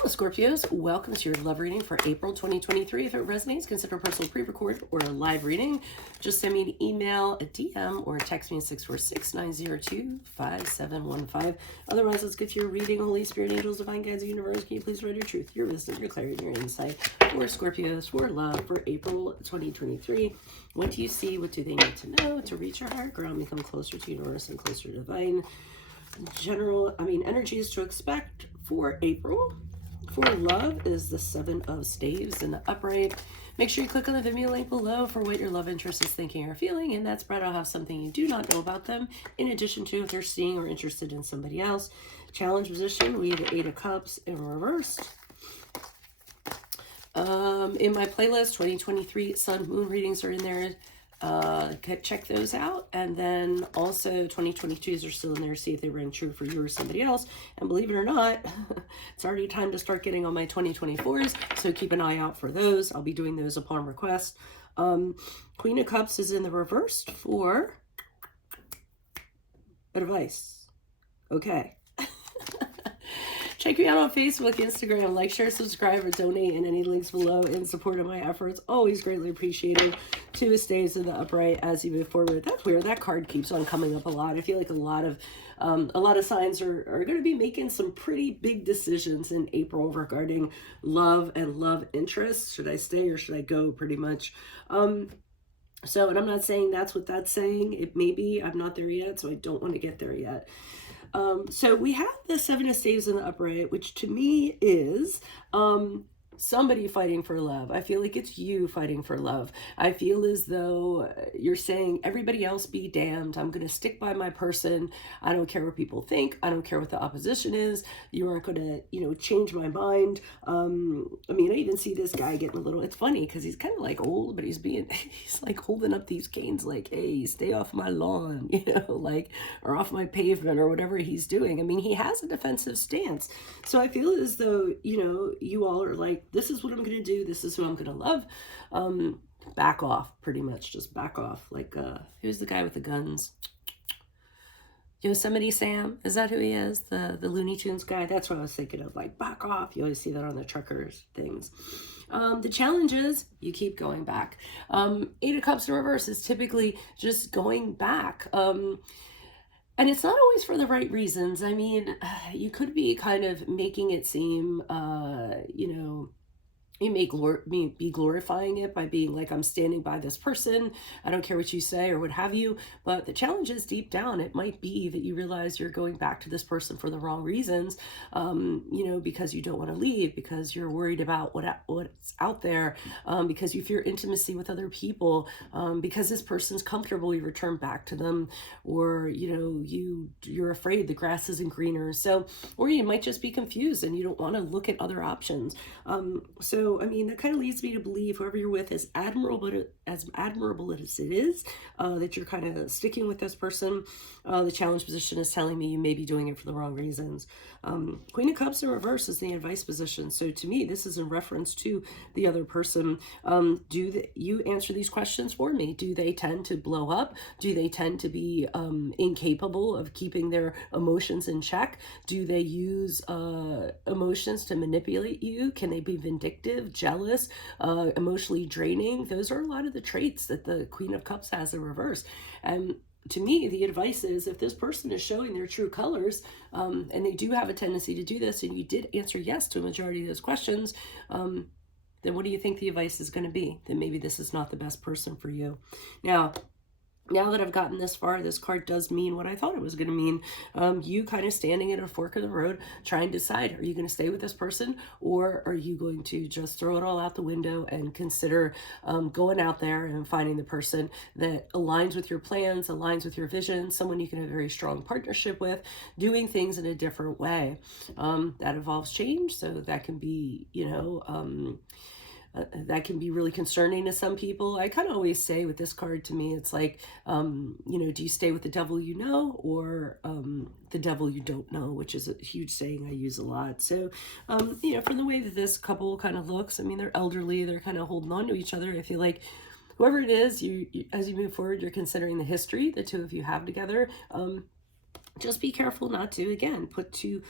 Hello, Scorpios. Welcome to your love reading for April 2023. If it resonates, consider a personal pre-record or a live reading. Just send me an email, a DM, or text me at 646-902-5715. Otherwise, let's get to your reading. Holy Spirit, angels, divine guides, universe, can you please write your truth, your wisdom, your clarity, your insight for Scorpios, for love, for April 2023. What do you see? What do they need to know to reach your higher ground, become closer to universe and closer to divine? Energies to expect for April. For love is the Seven of Staves in the upright. Make sure you click on the Venmo link below for what your love interest is thinking or feeling. In that spread, I'll have something you do not know about them, in addition to if they're seeing or interested in somebody else. Challenge position, we have the Eight of Cups in reverse. In my playlist, 2023 Sun Moon readings are in there. Check those out, and then also 2022s are still in there. See if they ring true for you or somebody else. And believe it or not, it's already time to start getting on my 2024s, so keep an eye out for those. I'll be doing those upon request. Queen of Cups is in the reversed for advice. Okay. Check me out on Facebook, Instagram, like, share, subscribe, or donate in any links below in support of my efforts. Always greatly appreciated. Two of Staves in the upright as you move forward. That's weird. That card keeps on coming up a lot. I feel like a lot of signs are going to be making some pretty big decisions in April regarding love and love interests. Should I stay or should I go, pretty much. And I'm not saying that's what that's saying. It may be. I'm not there yet, so I don't want to get there yet. So we have the Seven of Staves in the upright, which to me is somebody fighting for love. I feel like it's you fighting for love. I feel as though you're saying, everybody else be damned. I'm going to stick by my person. I don't care what people think. I don't care what the opposition is. You aren't going to, change my mind. I even see this guy getting a little, it's funny because he's kind of like old, but he's like holding up these canes like, hey, stay off my lawn, or off my pavement or whatever he's doing. He has a defensive stance. So I feel as though, you all are like, this is what I'm going to do. This is who I'm going to love. Back off, pretty much. Just back off. Like, who's the guy with the guns? Yosemite Sam? Is that who he is? The Looney Tunes guy? That's what I was thinking of. Like, back off. You always see that on the truckers things. The challenge is you keep going back. Eight of Cups in reverse is typically just going back. And it's not always for the right reasons. You could be kind of making it seem, you may be glorifying it by being like, I'm standing by this person. I don't care what you say or what have you. But the challenge is deep down. It might be that you realize you're going back to this person for the wrong reasons, because you don't want to leave, because you're worried about what's out there, because you fear intimacy with other people, because this person's comfortable, you return back to them, or, you're afraid the grass isn't greener. Or you might just be confused and you don't want to look at other options. That kind of leads me to believe whoever you're with is admirable as it is, that you're kind of sticking with this person. The challenge position is telling me you may be doing it for the wrong reasons. Queen of Cups in reverse is the advice position. So to me, this is in reference to the other person. You answer these questions for me? Do they tend to blow up? Do they tend to be incapable of keeping their emotions in check? Do they use emotions to manipulate you? Can they be vindictive, jealous, emotionally draining? Those are a lot of the traits that the Queen of Cups has in reverse. And to me, the advice is, if this person is showing their true colors, and they do have a tendency to do this, and you did answer yes to a majority of those questions, then what do you think the advice is going to be? Then maybe this is not the best person for you. Now that I've gotten this far, this card does mean what I thought it was going to mean. You kind of standing at a fork of the road, trying to decide, are you going to stay with this person, or are you going to just throw it all out the window and consider going out there and finding the person that aligns with your plans, aligns with your vision, someone you can have a very strong partnership with, doing things in a different way. That involves change, so that can be, that can be really concerning to some people. I kind of always say with this card, to me, it's like, do you stay with the devil you know, or the devil you don't know, which is a huge saying I use a lot. So, from the way that this couple kind of looks, they're elderly, they're kind of holding on to each other. I feel like whoever it is, you as you move forward, you're considering the history the two of you have together. just be careful not to, again, put too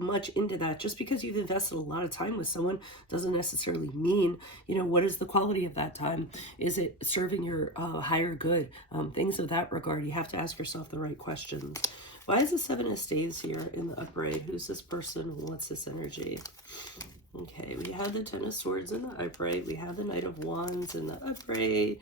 much into that. Just because you've invested a lot of time with someone doesn't necessarily mean, what is the quality of that time? Is it serving your higher good? Things of that regard. You have to ask yourself the right questions. Why is the Seven of Staves here in the upright? Who's this person? What's this energy? Okay, we have the Ten of Swords in the upright. We have the Knight of Wands in the upright.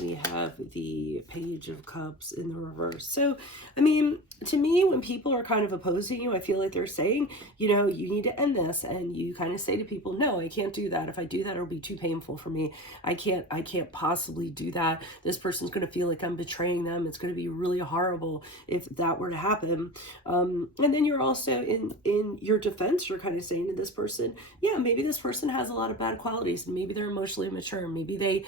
We have the Page of Cups in the reverse. So, I mean, to me, when people are kind of opposing you, I feel like they're saying, you need to end this. And you kind of say to people, no, I can't do that. If I do that, it'll be too painful for me. I can't possibly do that. This person's going to feel like I'm betraying them. It's going to be really horrible if that were to happen. And then you're also in your defense, you're kind of saying to this person, yeah, maybe this person has a lot of bad qualities. Maybe they're emotionally immature. Maybe they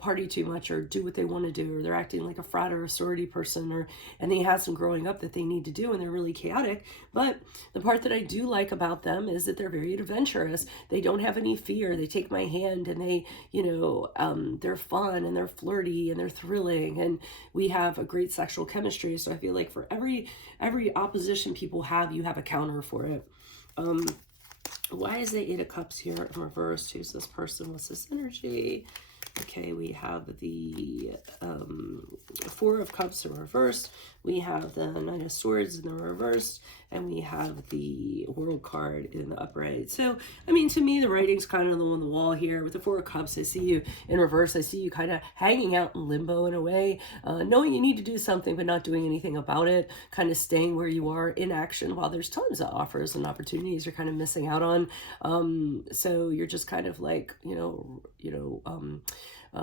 party too much or do what they want to do, or they're acting like a frat or a sorority person, and they had some growing up that they need to do, and they're really chaotic. But the part that I do like about them is that they're very adventurous. They don't have any fear. They take my hand, and they, they're fun, and they're flirty, and they're thrilling, and we have a great sexual chemistry. So I feel like for every opposition people have, you have a counter for it. Why is the Eight of Cups here in reverse? Who's this person? What's this energy? Okay, we have the Four of Cups in reverse. We have the Knight of Swords in the reverse. And we have the World card in the upright. So, I mean, to me, the writing's kind of on the wall here. With the Four of Cups, I see you in reverse. I see you kind of hanging out in limbo in a way, knowing you need to do something, but not doing anything about it, kind of staying where you are in action while there's tons of offers and opportunities you're kind of missing out on. So you're just kind of like,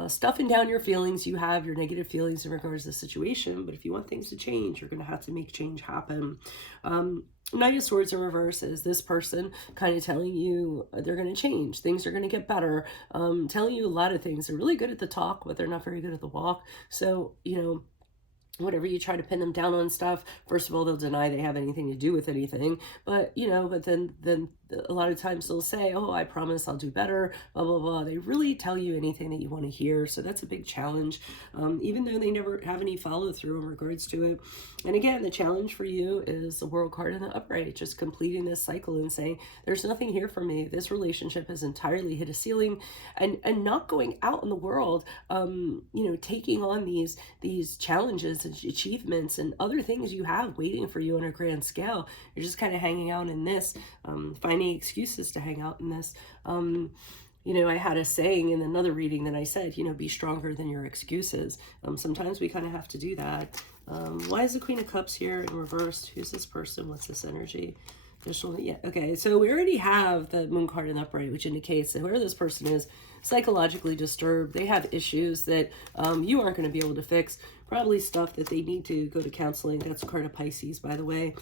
stuffing down your feelings. You have your negative feelings in regards to the situation, but if you want things to change, you're going to have to make change happen. Knight of Swords in reverse is this person kind of telling you they're going to change. Things are going to get better. Telling you a lot of things. They're really good at the talk, but they're not very good at the walk. So, whatever you try to pin them down on stuff, first of all, they'll deny they have anything to do with anything. But, but then a lot of times they'll say, oh, I promise I'll do better, blah, blah, blah. They really tell you anything that you want to hear. So that's a big challenge, even though they never have any follow through in regards to it. And again, the challenge for you is the World card in the upright, just completing this cycle and saying, there's nothing here for me. This relationship has entirely hit a ceiling, and not going out in the world, taking on these challenges and achievements and other things you have waiting for you on a grand scale. You're just kind of hanging out in this, finding excuses to hang out in this. I had a saying in another reading that I said, be stronger than your excuses. Sometimes we kind of have to do that. Why is the Queen of Cups here in reverse? Who's this person? What's this energy? Yeah, okay, so we already have the Moon card in the upright, which indicates that whoever this person is psychologically disturbed. They have issues that you aren't going to be able to fix. Probably stuff that they need to go to counseling. That's a card of Pisces, by the way.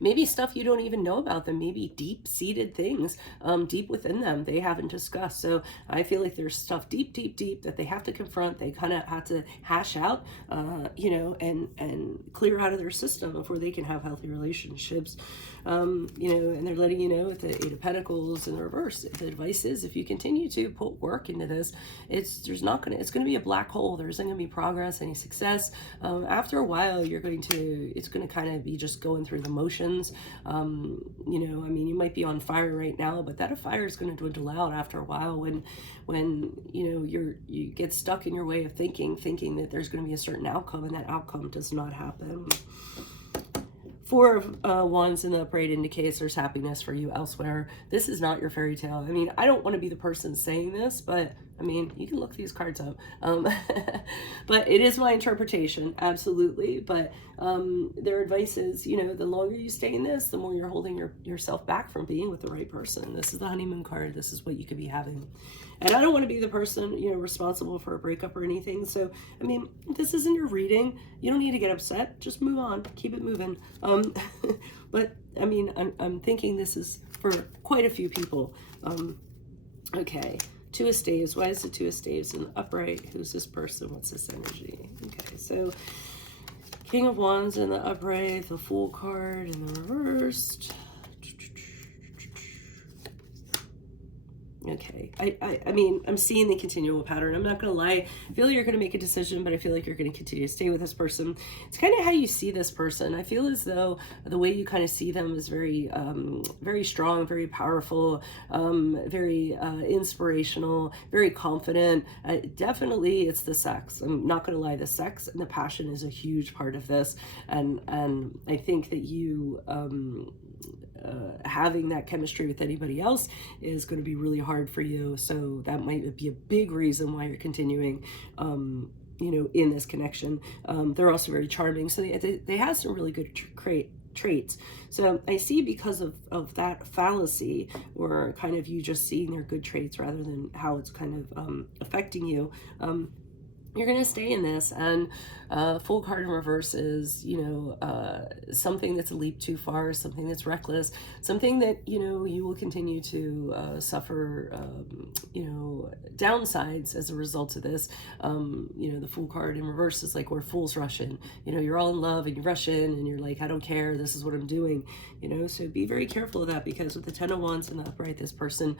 Maybe stuff you don't even know about them, maybe deep-seated things deep within them they haven't discussed. So I feel like there's stuff deep that they have to confront. They kind of have to hash out, and clear out of their system before they can have healthy relationships. And they're letting you know with the Eight of Pentacles in the reverse, the advice is if you continue to put work into this, it's going to be a black hole. There isn't going to be progress, any success. After a while, it's going to kind of be just going through the motions. You might be on fire right now, but that fire is going to dwindle out after a while when you get stuck in your way of thinking that there's going to be a certain outcome, and that outcome does not happen. Four of Wands in the upright indicates there's happiness for you elsewhere. This is not your fairy tale. I don't want to be the person saying this, but you can look these cards up. But it is my interpretation, absolutely. But their advice is, the longer you stay in this, the more you're holding yourself back from being with the right person. This is the honeymoon card. This is what you could be having. And I don't want to be the person, responsible for a breakup or anything. So, this isn't your reading. You don't need to get upset. Just move on. Keep it moving. But, I'm thinking this is for quite a few people. Okay. Two of Staves. Why is the Two of Staves in the upright? Who's this person? What's this energy? Okay, so King of Wands in the upright, the Fool card in the reversed. Okay. I mean, I'm seeing the continual pattern. I'm not going to lie. I feel like you're going to make a decision, but I feel like you're going to continue to stay with this person. It's kind of how you see this person. I feel as though the way you kind of see them is very, very strong, very powerful, very inspirational, very confident. Definitely, it's the sex. I'm not going to lie. The sex and the passion is a huge part of this, and I think that you. Having that chemistry with anybody else is going to be really hard for you. So that might be a big reason why you're continuing, in this connection. They're also very charming. So they have some really good traits. So I see, because of that fallacy, or kind of you just seeing their good traits rather than how it's kind of affecting you, you're going to stay in this. And full card in reverse is, something that's a leap too far, something that's reckless, something that, you will continue to suffer, downsides as a result of this. The Fool card in reverse is like where fools rush in. You're all in love and you rush in and you're like, I don't care, this is what I'm doing. So be very careful of that, because with the 10 of Wands and the upright, this person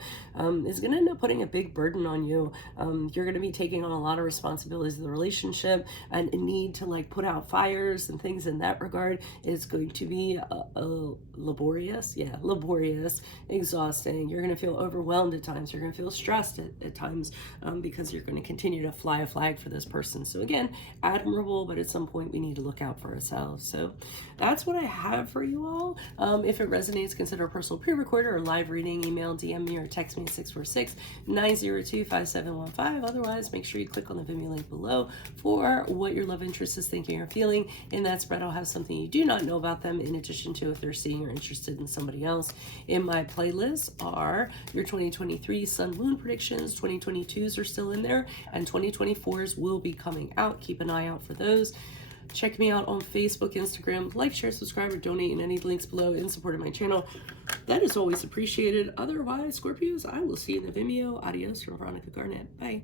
is going to end up putting a big burden on you. You're going to be taking on a lot of responsibilities of the relationship, and a need to like put out fires and things in that regard. Is going to be laborious, exhausting. You're going to feel overwhelmed at times. You're going to feel stressed at times, because you're going to continue to fly a flag for this person. So again, admirable, but at some point we need to look out for ourselves. So that's what I have for you all. If it resonates, consider a personal pre-recorder or live reading. Email, DM me, or text me at 646-902-5715. Otherwise, make sure you click on the Vimeo link below for what your love interest is thinking or feeling. In that spread, I'll have something you do not know about them, in addition to if they're seeing or interested in somebody else. In my playlist are your 2023 Sun Moon predictions. 2022s are still in there, and 2024s will be coming out. Keep an eye out for those. Check me out on Facebook, Instagram. Like, share, subscribe, or donate in any links below in support of my channel. That is always appreciated. Otherwise, Scorpios, I will see you in the Vimeo. Adios from Veronica Garnet. Bye.